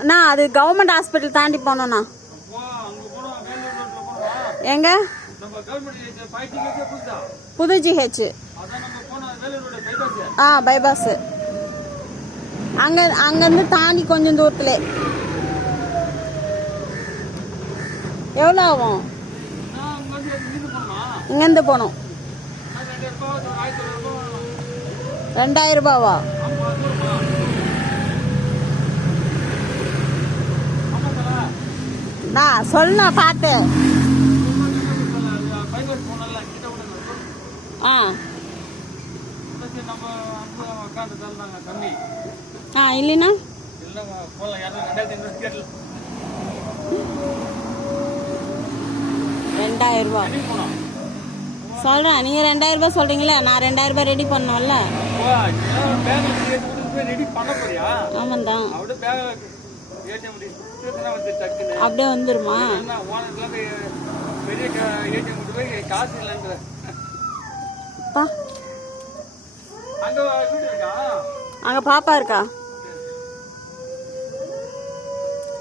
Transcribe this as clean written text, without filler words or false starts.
அண்ணா அது government hospital தாண்டி போனோண்ணா. எங்க? புது GH. பைபாஸ். அங்கிருந்து தாண்டி கொஞ்சம் தூரத்துல. எவ்வளோ ஆகும்? இங்கேருந்து போகணும். 2000 ரூபாவா? நான் சொல்லுண்ணா பார்த்து. இல்லைண்ணா 2000 ரூபா சொல்கிறேன். நீங்கள் 2000 ரூபா சொல்கிறீங்களே, நான் 2000 ரூபா ரெடி பண்ணோம்ல. ஆமாம் தான். அப்படியே வந்துருமா? அங்க பாப்பா இருக்கா?